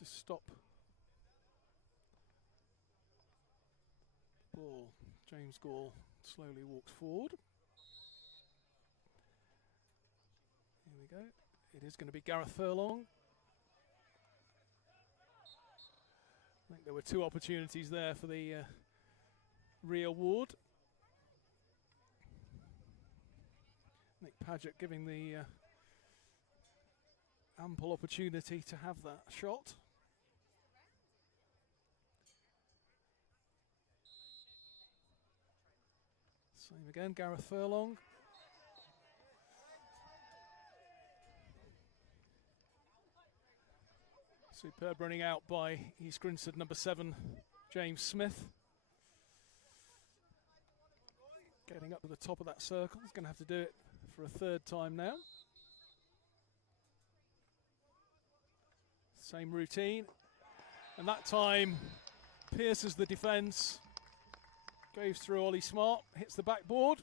to stop ball. James Gall slowly walks forward. Here we go. It is going to be Gareth Furlong. I think there were two opportunities there for the Rio Ward. Nick Paget giving the ample opportunity to have that shot. Same again, Gareth Furlong. Superb running out by East Grinstead number 7, James Smith. Getting up to the top of that circle. He's going to have to do it for a third time now. Same routine. And that time pierces the defence. Goes through Ollie Smart. Hits the backboard.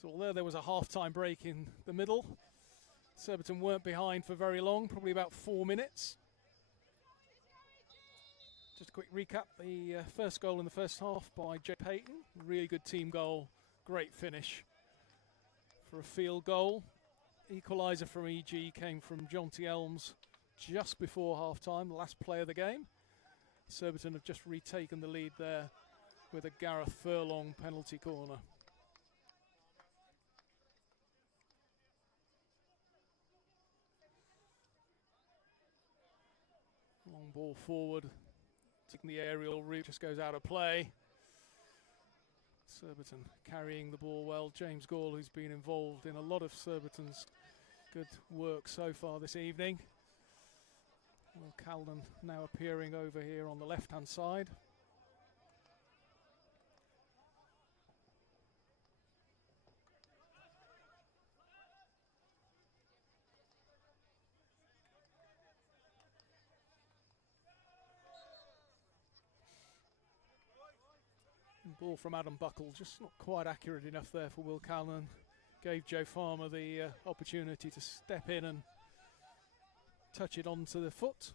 So although there was a half-time break in the middle, Surbiton weren't behind for very long, probably about 4 minutes. Just a quick recap, the first goal in the first half by Jay Payton. Really good team goal, great finish for a field goal. Equaliser from EG came from Jonty Elms just before half-time, the last play of the game. Surbiton have just retaken the lead there with a Gareth Furlong penalty corner. Long ball forward, taking the aerial route, just goes out of play. Surbiton carrying the ball well. James Gall, who's been involved in a lot of Surbiton's good work so far this evening. Will Calden now appearing over here on the left-hand side. Ball from Adam Buckle, just not quite accurate enough there for Will Callan. Gave Joe Farmer the opportunity to step in and touch it onto the foot.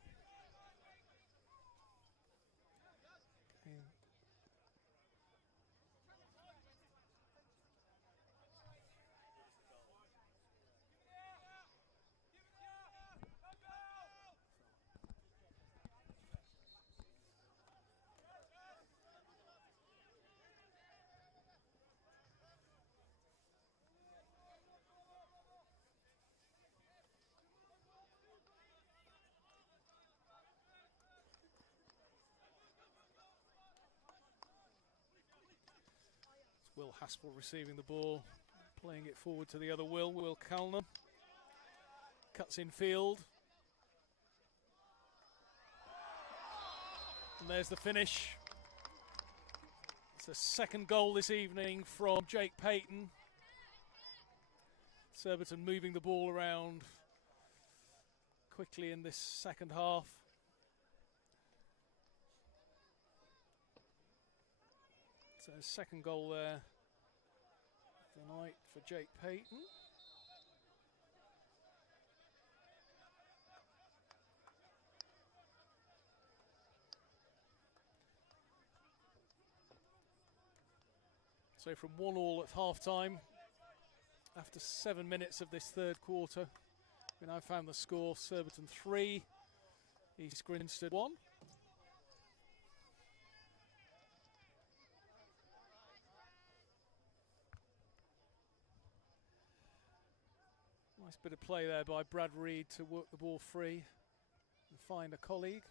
Will Haspel receiving the ball, playing it forward to the other Will Calner. Cuts in field. And there's the finish. It's the second goal this evening from Jake Payton. Surbiton moving the ball around quickly in this second half. So second goal there tonight for Jake Payton. So from 1-1 at half-time, after 7 minutes of this third quarter, we now found the score: Surbiton 3, East Grinstead 1. Nice bit of play there by Brad Reed to work the ball free and find a colleague.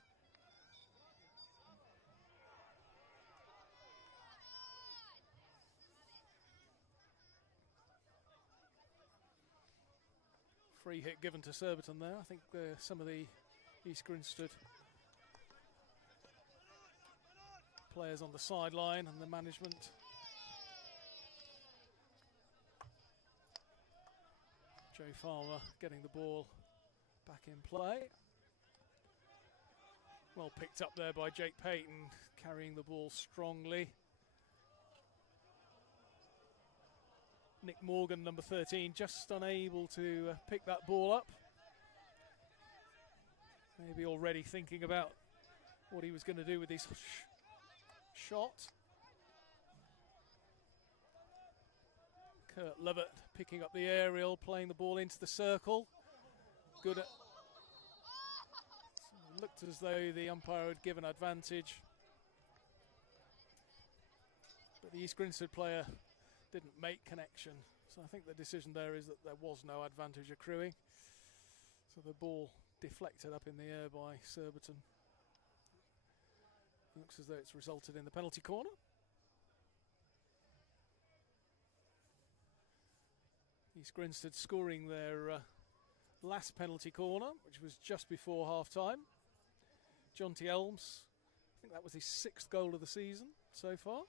Free hit given to Surbiton there. I think some of the East Grinstead players on the sideline and the management. Joe Farmer getting the ball back in play. Well picked up there by Jake Payton, carrying the ball strongly. Nick Morgan, number 13, just unable to pick that ball up. Maybe already thinking about what he was going to do with his shot. Kurt Levitt picking up the aerial, playing the ball into the circle. Good at. So looked as though the umpire had given advantage. But the East Grinstead player didn't make connection. So I think the decision there is that there was no advantage accruing. So the ball deflected up in the air by Surbiton. Looks as though it's resulted in the penalty corner. East Grinstead scoring their last penalty corner, which was just before half-time. John T. Elms, I think that was his 6th goal of the season so far.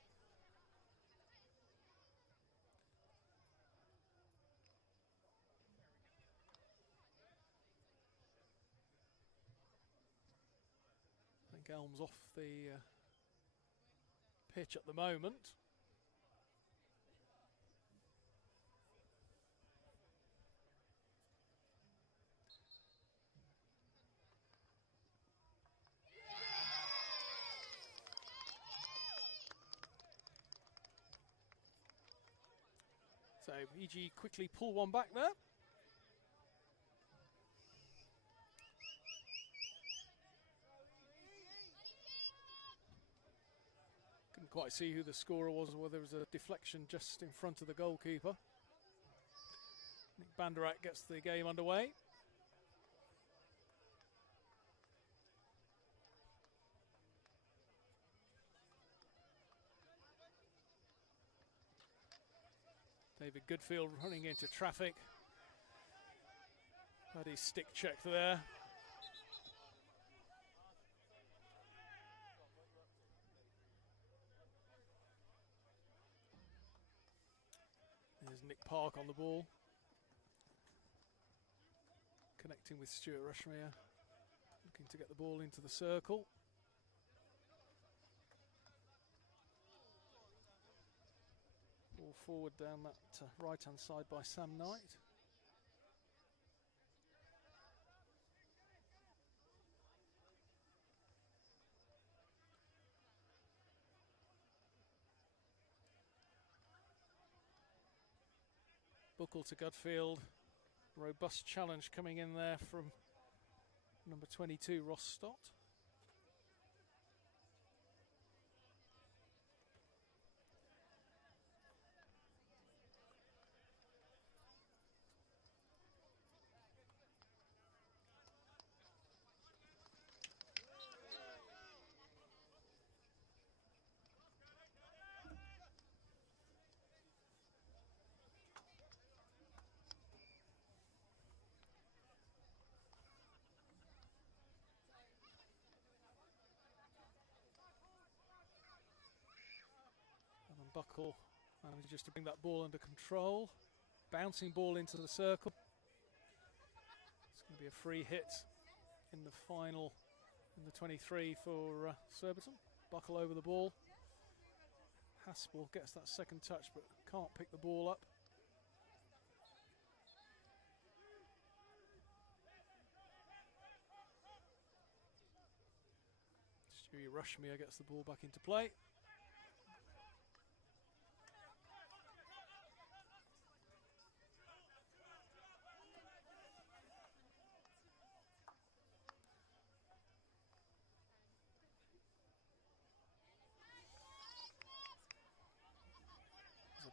I think Elms off the pitch at the moment. So EG quickly pull one back there. Couldn't quite see who the scorer was, or whether it was a deflection just in front of the goalkeeper. Nick Banderak gets the game underway. David Goodfield running into traffic. Had his stick checked there. There's Nick Park on the ball. Connecting with Stuart Rushmere. Looking to get the ball into the circle. Ball forward down that right-hand side by Sam Knight. Buckle to Goodfield. Robust challenge coming in there from number 22, Ross Stott. Buckle manages to bring that ball under control. Bouncing ball into the circle. It's going to be a free hit in the final, in the 23 for Surbiton. Buckle over the ball. Haspel gets that second touch but can't pick the ball up. Stewie Rushmere gets the ball back into play.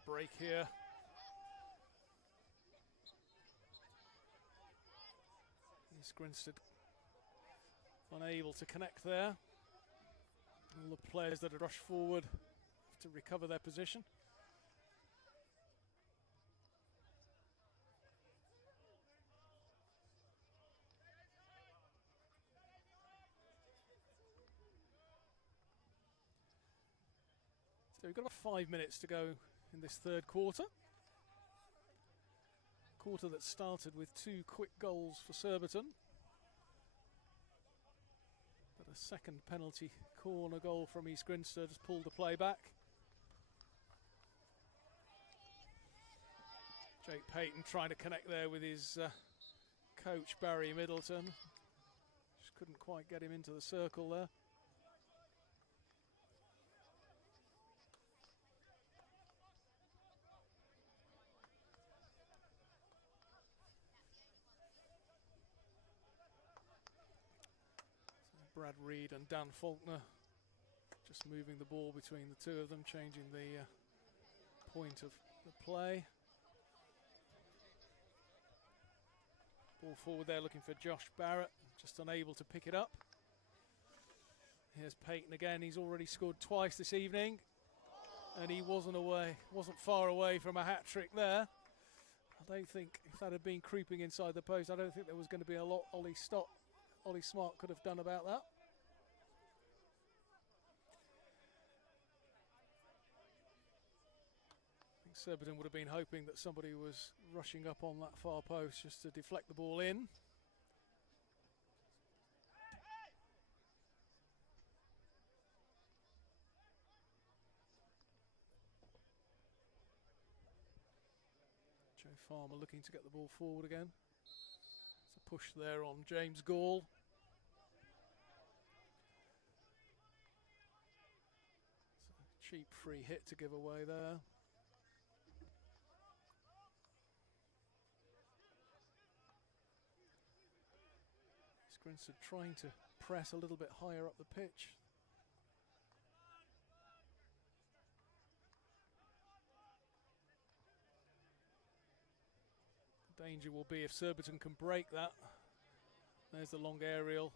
Break here. East Grinstead unable to connect there. All the players that had rushed forward to recover their position. So we've got about 5 minutes to go in this third quarter. Quarter that started with 2 quick goals for Surbiton. But a second penalty corner goal from East Grinstead has pulled the play back. Jake Payton trying to connect there with his coach Barry Middleton. Just couldn't quite get him into the circle there. Brad Reed and Dan Faulkner just moving the ball between the two of them, changing the point of the play. Ball forward there looking for Josh Barrett, just unable to pick it up. Here's Payton again, he's already scored twice this evening and he wasn't far away from a hat-trick there. I don't think, if that had been creeping inside the post, I don't think there was going to be a lot Ollie Smart could have done about that. I think Surbiton would have been hoping that somebody was rushing up on that far post just to deflect the ball in. Joe Farmer looking to get the ball forward again. It's a push there on James Gall. It's a cheap free hit to give away there. Grinstead trying to press a little bit higher up the pitch. The danger will be if Surbiton can break that. There's the long aerial.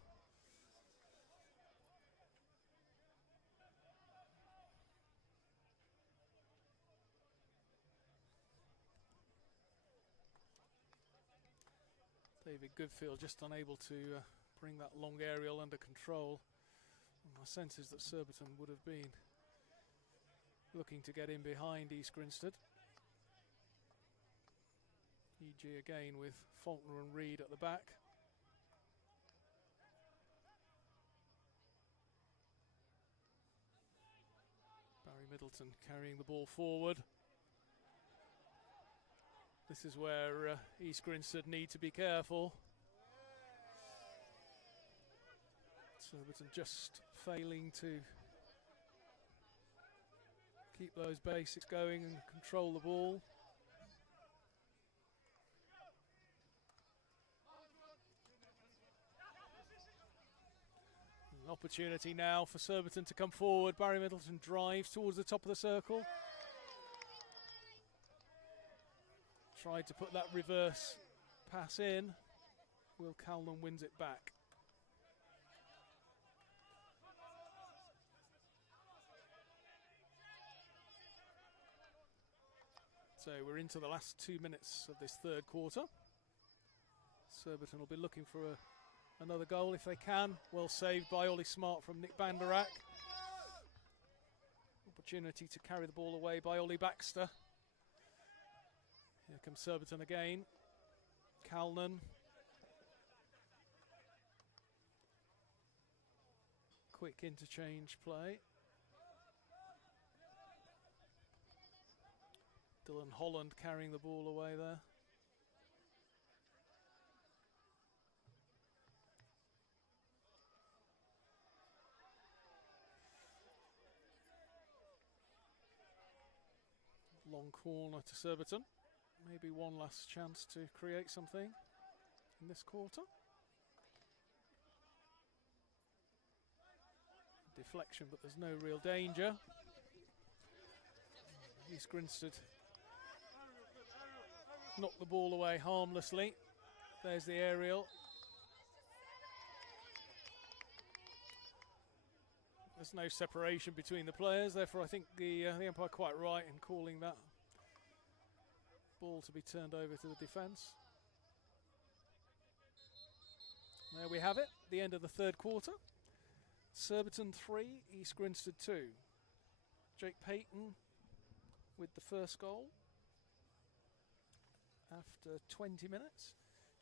David Goodfield just unable to bring that long aerial under control. And my sense is that Surbiton would have been looking to get in behind East Grinstead. EG again with Faulkner and Reed at the back. Barry Middleton carrying the ball forward. This is where East Grinstead need to be careful. Surbiton just failing to keep those basics going and control the ball. An opportunity now for Surbiton to come forward. Barry Middleton drives towards the top of the circle. Tried to put that reverse pass in. Will Calnan wins it back. So we're into the last 2 minutes of this third quarter. Surbiton will be looking for another goal if they can. Well saved by Ollie Smart from Nick Banderak. Opportunity to carry the ball away by Ollie Baxter. Here comes Surbiton again. Calnan. Quick interchange play. Dylan Holland carrying the ball away there. Long corner to Surbiton. Maybe one last chance to create something in this quarter. Deflection, but there's no real danger. East Grinstead knocked the ball away harmlessly. There's the aerial. There's no separation between the players, therefore I think the umpire quite right in calling that ball to be turned over to the defence. There we have it, the end of the third quarter. Surbiton 3, East Grinstead 2. Jake Payton with the first goal after 20 minutes.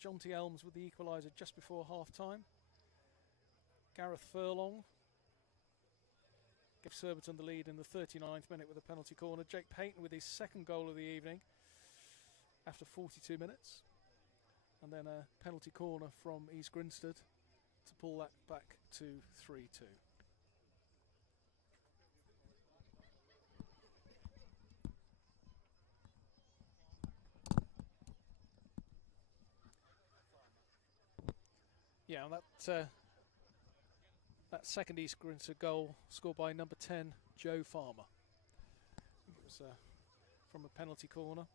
Jonty Elms with the equaliser just before half-time. Gareth Furlong gives Surbiton the lead in the 39th minute with a penalty corner. Jake Payton with his second goal of the evening. after 42 minutes. And then a penalty corner from East Grinstead to pull that back to 3-2. Yeah, that second East Grinstead goal scored by number 10, Joe Farmer. It was from a penalty corner.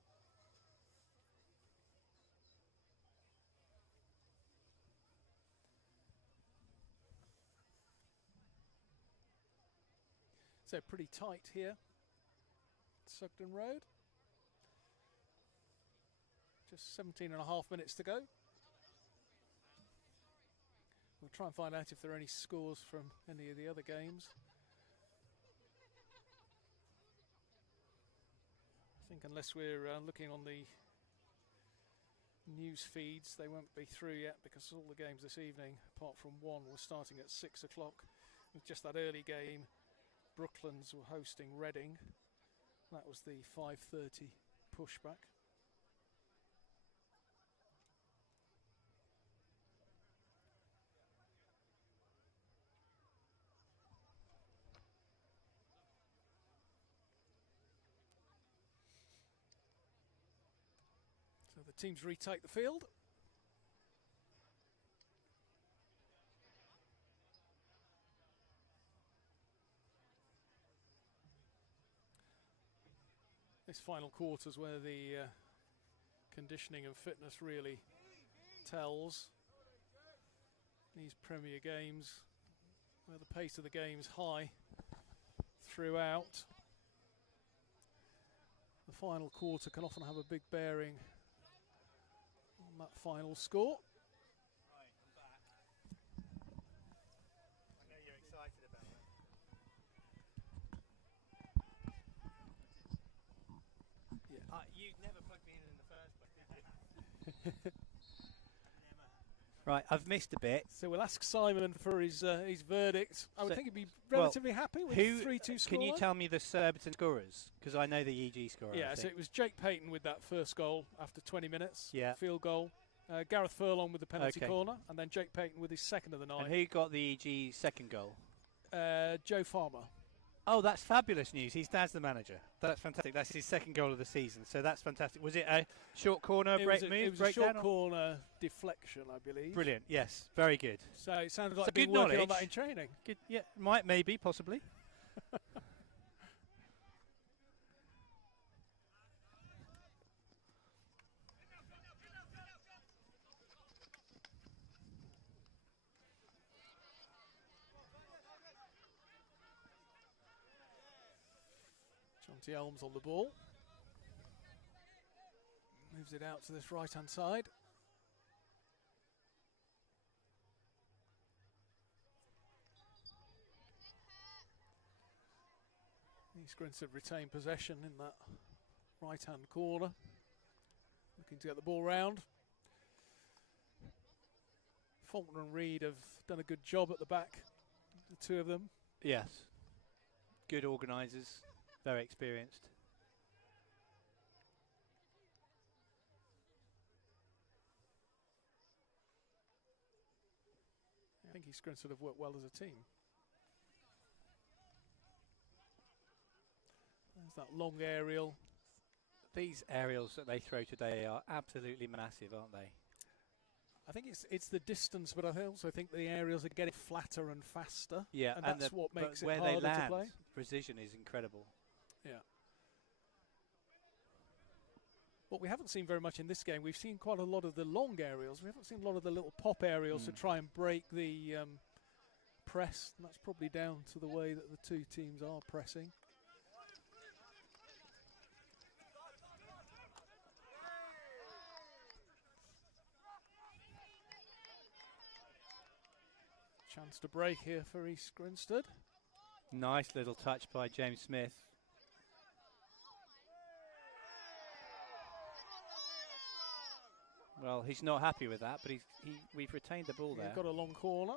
So pretty tight here, Sugden Road. Just 17 and a half minutes to go. We'll try and find out if there are any scores from any of the other games. I think unless we're looking on the news feeds, they won't be through yet, because all the games this evening, apart from one, were starting at 6 o'clock. With just that early game, Brooklands were hosting Reading. That was the 5:30 pushback. So the teams retake the field. This final quarter is where the conditioning and fitness really tells. These Premier games, where the pace of the game is high throughout, the final quarter can often have a big bearing on that final score. Right, I'm back. I know you're excited about that. Yeah. You never plugged me in the first place, did you? Right, I've missed a bit. So we'll ask Simon for his verdict. I would think he'd be relatively happy with 3-2 score. Can you tell me the Surbiton scorers? Because I know the EG scorer. Yeah, so it was Jake Payton with that first goal after 20 minutes. Yeah. Field goal. Gareth Furlong with the penalty corner. And then Jake Payton with his second of the night. And who got the EG second goal? Joe Farmer. Oh, that's fabulous news. His dad's the manager. That's fantastic. That's his second goal of the season. So that's fantastic. Was it a short corner break move? It was a short corner deflection, I believe. Brilliant. Yes, very good. So it sounded like So been good working knowledge. on that in training. Good. Yeah, maybe, possibly. Jonty Elms on the ball. Moves it out to this right-hand side. East Grinstead retain possession in that right-hand corner. Looking to get the ball round. Faulkner and Reed have done a good job at the back, the two of them. Yes. Good organisers. Very experienced. I think East Grinstead have worked well as a team. There's that long aerial. These aerials that they throw today are absolutely massive, aren't they? I think it's the distance, but I also think the aerials are getting flatter and faster. Yeah, and that's what makes it where harder they land, to play. Precision is incredible. Yeah. What we haven't seen very much in this game, we've seen quite a lot of the long aerials. We haven't seen a lot of the little pop aerials to try and break the press. And that's probably down to the way that the two teams are pressing. Chance to break here for East Grinstead. Nice little touch by James Smith. Well, he's not happy with that, but we've retained the ball there. Got a long corner.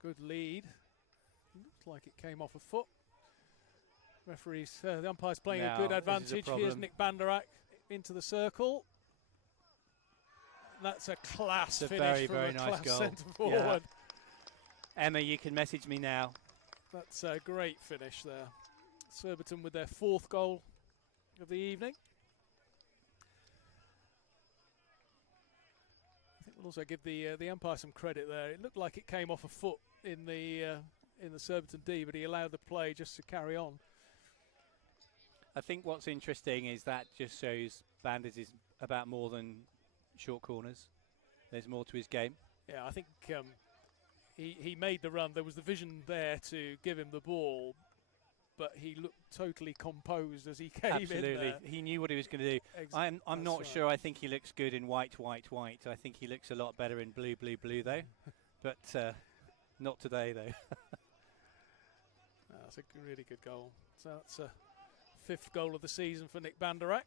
Good lead. Looks Looked like it came off a foot. Referees, the umpire's playing a Now, good this is a advantage. Here's problem. Nick Banderak into the circle. That's a class It's a finish very, from very a nice class goal. centre forward. Emma, you can message me now. That's a great finish there. Surbiton with their 4th goal of the evening. I think we'll also give the umpire some credit there. It looked like it came off a foot in the Surbiton D, but he allowed the play just to carry on. I think what's interesting is that just shows Banders is about more than short corners. There's more to his game. Yeah, I think he made the run. There was the vision there to give him the ball, but he looked totally composed as he came in Absolutely. there. He knew what he was going to do. I'm not right. sure I think he looks good in white. I think he looks a lot better in blue, though. But not today, though. That's a really good goal. So that's a 5th goal of the season for Nick Banderak.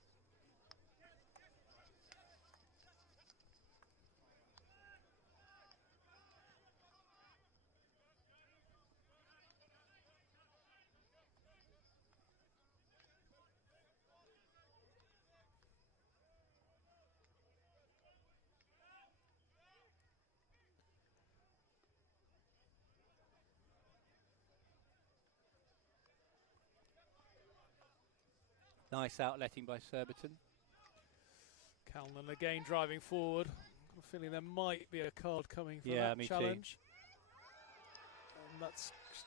Nice outletting by Surbiton. Calnan again driving forward. Got a feeling there might be a card coming for that me challenge. And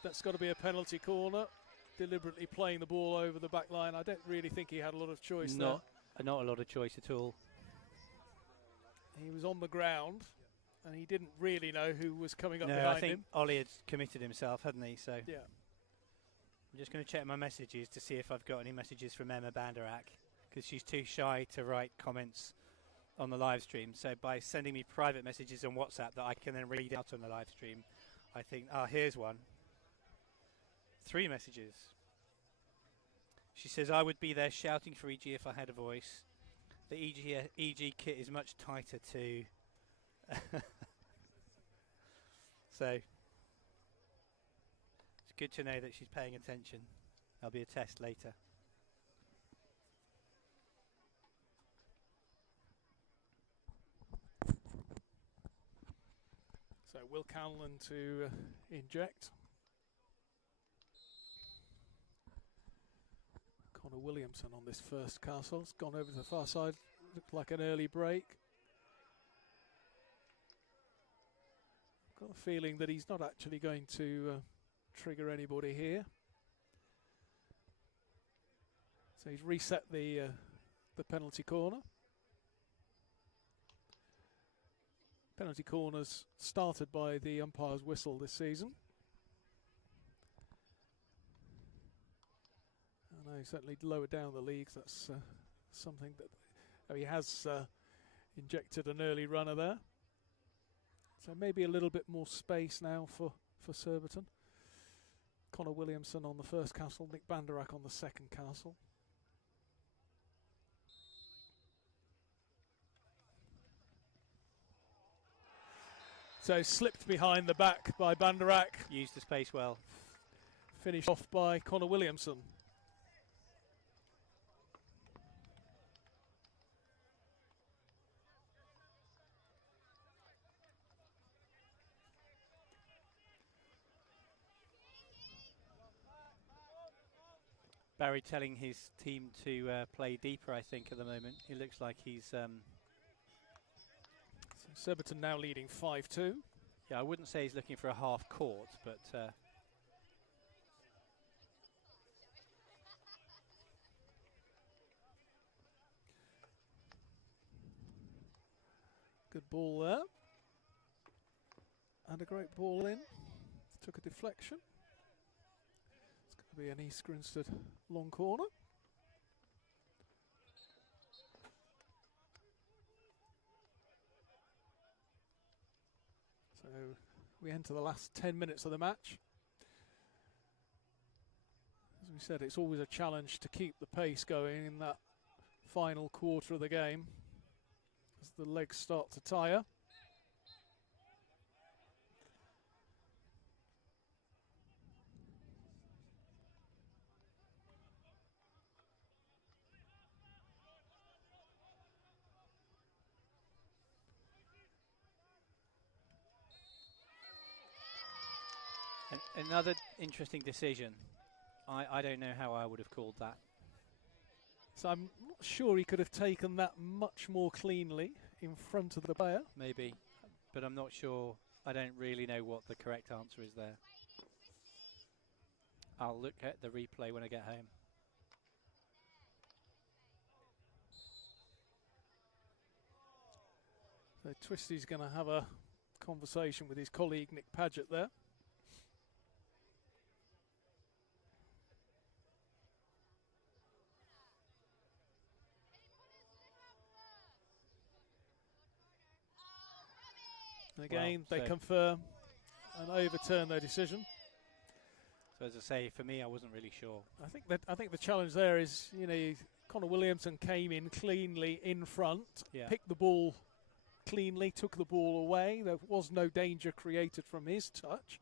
that's got to be a penalty corner. Deliberately playing the ball over the back line. I don't really think he had a lot of choice there. Not a lot of choice at all. He was on the ground and he didn't really know who was coming up No, behind I think him. Ollie had committed himself, hadn't he? So Yeah. I'm just going to check my messages to see if I've got any messages from Emma Banderak, because she's too shy to write comments on the live stream. So by sending me private messages on WhatsApp that I can then read out on the live stream, I think, here's one. 3 messages. She says, I would be there shouting for EG if I had a voice. The EG kit is much tighter too. So it's good to know that she's paying attention. There'll be a test later. So Will Calnan to inject. Connor Williamson on this first castle. It's gone over to the far side. Looked like an early break. Got a feeling that he's not actually going to trigger anybody here. So he's reset the penalty corner. Penalty corners started by the umpire's whistle this season. I know he certainly lower down the leagues. That's something that he has injected an early runner there. So maybe a little bit more space now for Surbiton. Connor Williamson on the first castle, Nick Banderak on the second castle. So slipped behind the back by Banderak. Used the space well. Finished off by Connor Williamson. Barry telling his team to play deeper, I think, at the moment. It looks like he's... So Surbiton now leading 5-2. Yeah, I wouldn't say he's looking for a half court, but... Good ball there. And a great ball in. Took a deflection. It's going to be an East Grinstead long corner. So we enter the last 10 minutes of the match. As we said, it's always a challenge to keep the pace going in that final quarter of the game as the legs start to tire. Another interesting decision. I don't know how I would have called that. So I'm not sure he could have taken that much more cleanly in front of the player. Maybe, but I'm not sure. I don't really know what the correct answer is there. I'll look at the replay when I get home. So Twisty's going to have a conversation with his colleague Nick Paget there. And again, they confirm and overturn their decision. So as I say, for me, I wasn't really sure. I think the challenge there is, Connor Williamson came in cleanly in front, picked the ball cleanly, took the ball away. There was no danger created from his touch.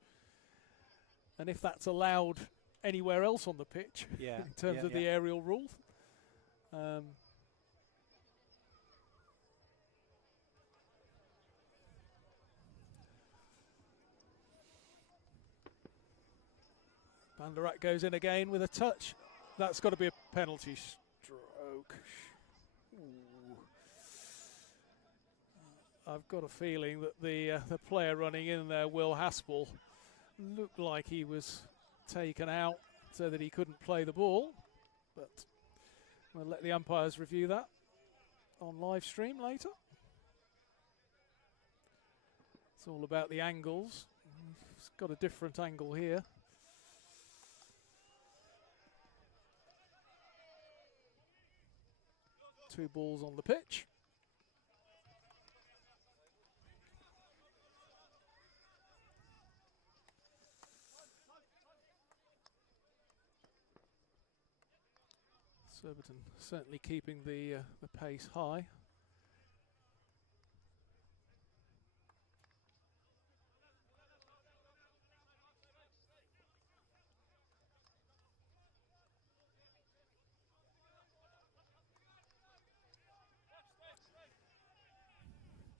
And if that's allowed anywhere else on the pitch, in terms of the aerial rule, Van der Rak goes in again with a touch. That's got to be a penalty stroke. Ooh. I've got a feeling that the player running in there, Will Haspel, looked like he was taken out so that he couldn't play the ball. But we'll let the umpires review that on live stream later. It's all about the angles. It's got a different angle here. Two balls on the pitch. Surbiton certainly keeping the pace high.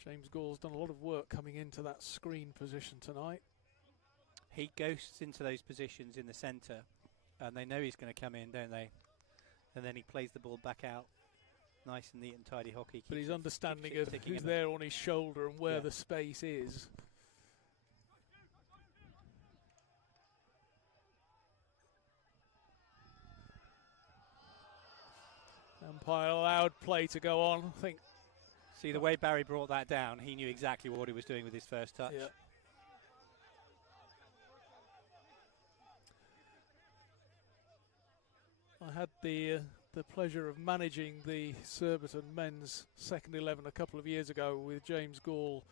James Gall's done a lot of work coming into that screen position tonight. He ghosts into those positions in the centre, and they know he's going to come in, don't they? And then he plays the ball back out. Nice and neat and tidy hockey. But his understanding of who's there on his shoulder and where the space is. Umpire allowed play to go on, I think. See, the way Barry brought that down, he knew exactly what he was doing with his first touch. Yeah. I had the pleasure of managing the Surbiton men's second 11 a couple of years ago with James Gall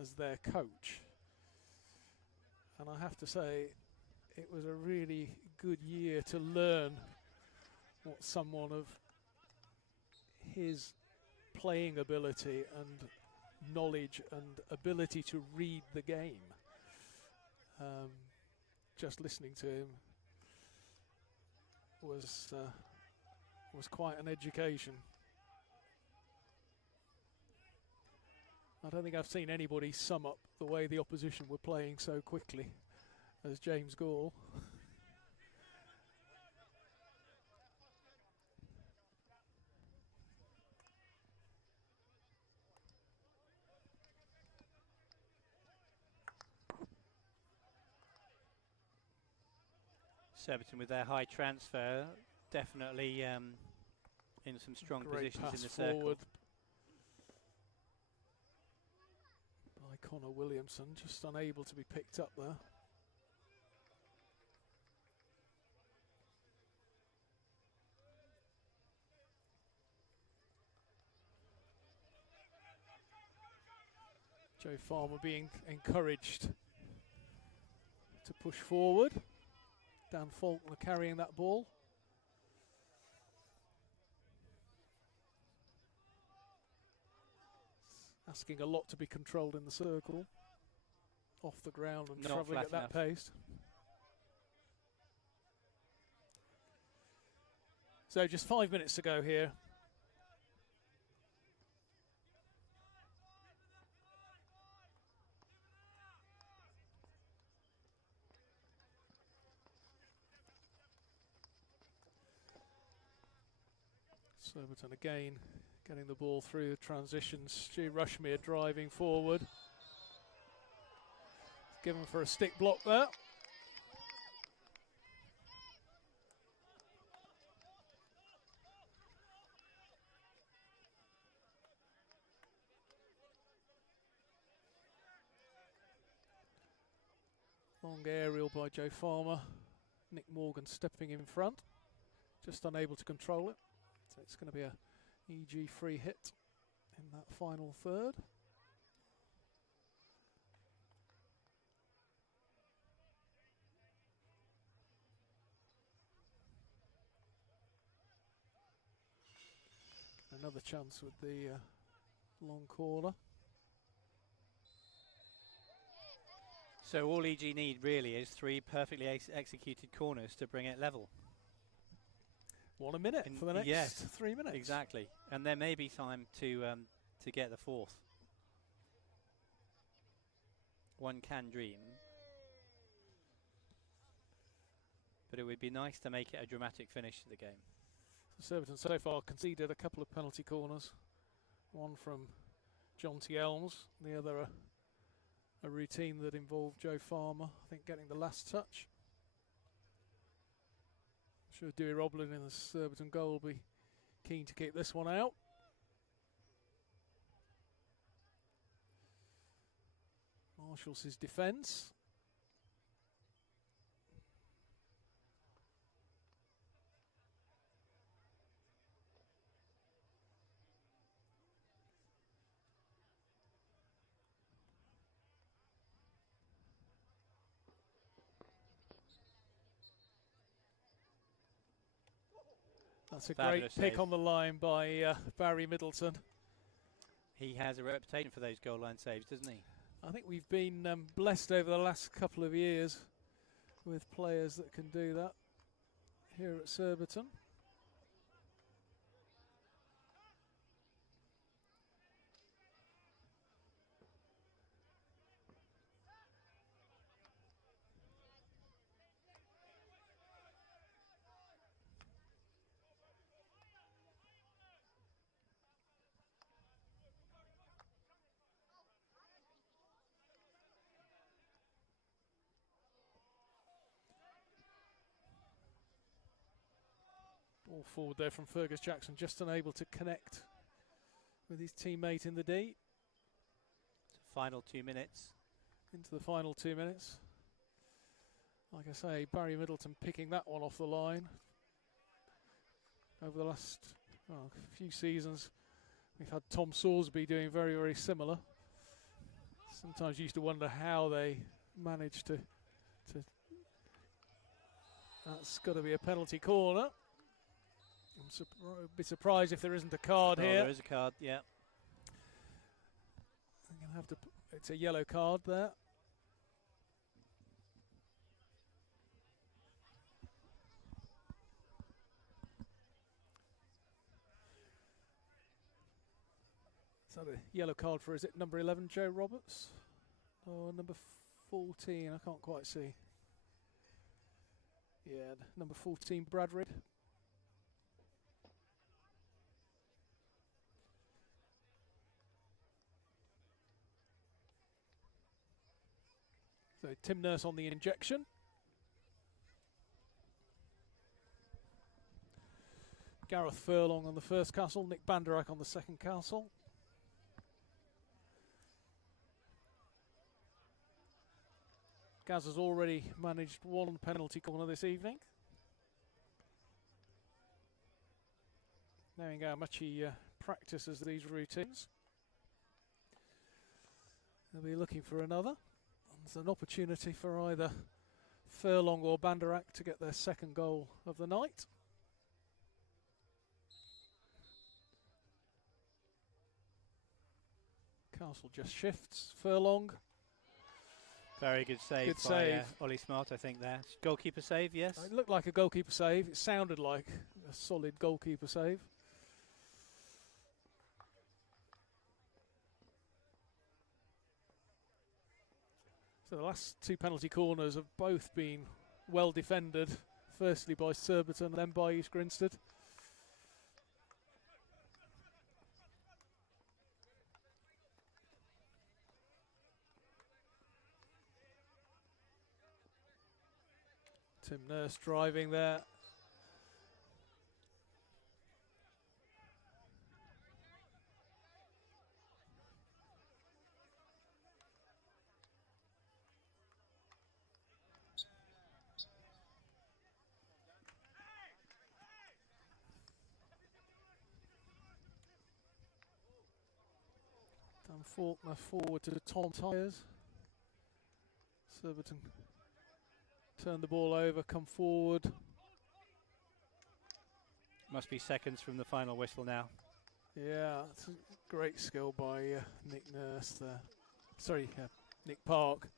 as their coach. And I have to say, it was a really good year to learn what someone of his playing ability and knowledge and ability to read the game. Just listening to him was quite an education. I don't think I've seen anybody sum up the way the opposition were playing so quickly as James Gall. Surbiton with their high transfer, definitely in some strong positions in the circle. By Connor Williamson, just unable to be picked up there. Joe Farmer being encouraged to push forward. Dan Faulkner carrying that ball. Asking a lot to be controlled in the circle. Off the ground and travelling at that pace. So just 5 minutes to go here. Surbiton again getting the ball through the transitions. Stu Rushmere driving forward. Given for a stick block there. Long aerial by Joe Farmer. Nick Morgan stepping in front. Just unable to control it. So it's going to be a EG free hit in that final third. Another chance with the long corner. So all EG need really is 3 perfectly executed corners to bring it level. 1 minute for the next 3 minutes. Exactly, and there may be time to get the fourth. One can dream, but it would be nice to make it a dramatic finish to the game. Surbiton so far conceded a couple of penalty corners. One from John T. Elms, the other a routine that involved Joe Farmer, I think getting the last touch. I'm sure Dewey Roblin in the Surbiton goal will be keen to keep this one out. Marshall's his defence. That's a Fabulous great pick save on the line by Barry Middleton. He has a reputation for those goal line saves, doesn't he? I think we've been blessed over the last couple of years with players that can do that here at Surbiton. Ball forward there from Fergus Jackson, just unable to connect with his teammate in the D. Final 2 minutes. Into the final 2 minutes. Like I say, Barry Middleton picking that one off the line. Over the last few seasons, we've had Tom Sorsby doing very, very similar. Sometimes you used to wonder how they managed to that's got to be a penalty corner. I'm a bit surprised if there isn't a card here. There is a card, yeah. I'm going to have to. It's a yellow card there. Is that a yellow card for, is it number 11, Joe Roberts? Or number 14? I can't quite see. Yeah, number 14, Brad Reed. So Tim Nurse on the injection. Gareth Furlong on the first castle, Nick Banderak on the second castle. Gaz has already managed one penalty corner this evening. Knowing how much he practices these routines. He'll be looking for another. There's an opportunity for either Furlong or Banderak to get their second goal of the night. Castle just shifts. Furlong. Very good save Good by save. Ollie Smart, I think there. Goalkeeper save, yes. It looked like a goalkeeper save. It sounded like a solid goalkeeper save. So the last two penalty corners have both been well defended. Firstly by Surbiton and then by East Grinstead. Tim Nurse driving there. Dan Faulkner forward to Tom Tyres. Surbiton turn the ball over, come forward. Must be seconds from the final whistle now. Yeah, it's a great skill by Nick Nurse there. Sorry, Nick Park.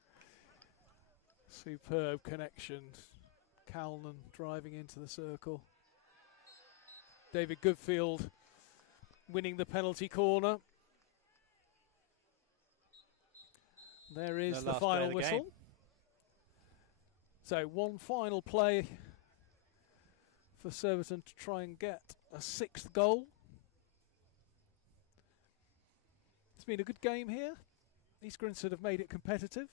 Superb connections. Calnan driving into the circle. David Goodfield winning the penalty corner. There is the final whistle. Game. So one final play for Surbiton to try and get a 6th goal. It's been a good game here. East Grinstead have made it competitive,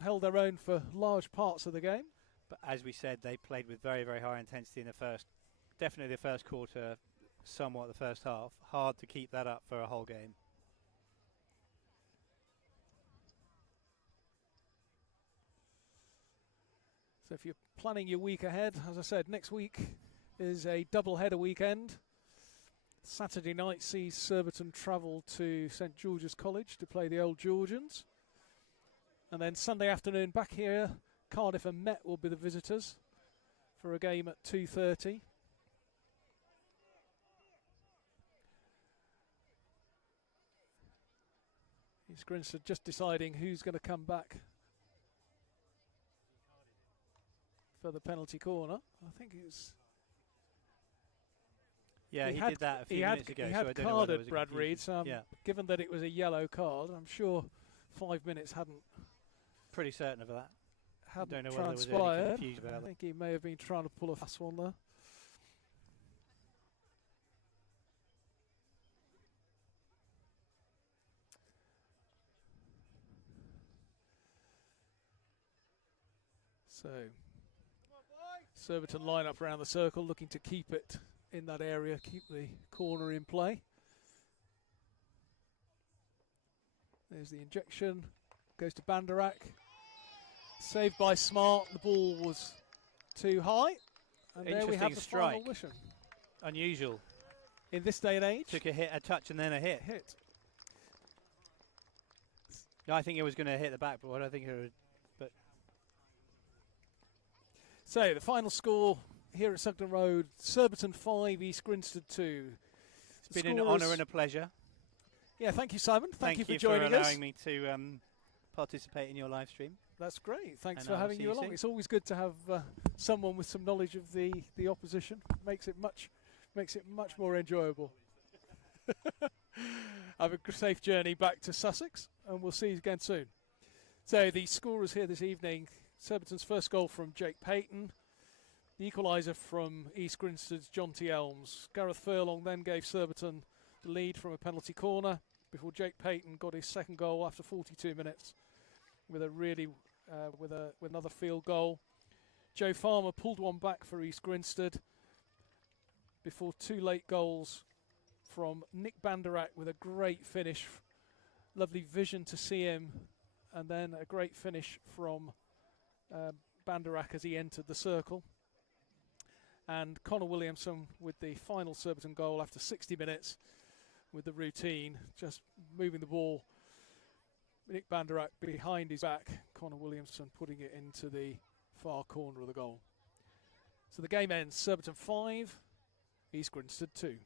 held their own for large parts of the game. But as we said, they played with very, very high intensity in the first, definitely the first quarter, somewhat the first half. Hard to keep that up for a whole game. So if you're planning your week ahead, as I said, next week is a double-header weekend. Saturday night sees Surbiton travel to St George's College to play the Old Georgians. And then Sunday afternoon back here, Cardiff and Met will be the visitors for a game at 2:30. East Grinstead just deciding who's going to come back for the penalty corner. I think it's... Yeah, he did that a few minutes ago. He had so I don't know whether it was carded Brad Reed, so yeah. Given that it was a yellow card, I'm sure 5 minutes hadn't Pretty certain of that. Don't know whether there was any transpired. confusion about I think he may have been trying to pull a fast one there. So, Surbiton line up around the circle, looking to keep it in that area, keep the corner in play. There's the injection, goes to Banderak. Saved by Smart, the ball was too high. And there we have the final whistle. Unusual. In this day and age. Took a hit, a touch, and then a hit. No, I think it was going to hit the backboard. I think it would. But so the final score here at Sugden Road: Surbiton 5, East Grinstead 2. It's been an honour and a pleasure. Yeah, thank you, Simon. Thank you for joining us. Allowing me to participate in your live stream. That's great. Thanks for having you along. It's always good to have someone with some knowledge of the opposition. Makes it much more enjoyable. Have a safe journey back to Sussex, and we'll see you again soon. So the scorers here this evening: Surbiton's first goal from Jake Payton, the equaliser from East Grinstead's John T. Elms. Gareth Furlong then gave Surbiton the lead from a penalty corner before Jake Payton got his second goal after 42 minutes with a really with another field goal. Joe Farmer pulled one back for East Grinstead before 2 late goals from Nick Banderak with a great finish. Lovely vision to see him, and then a great finish from Banderak as he entered the circle. And Connor Williamson with the final Surbiton goal after 60 minutes with the routine, just moving the ball. Nick Banderak behind his back, Connor Williamson putting it into the far corner of the goal. So the game ends, Surbiton 5, East Grinstead 2.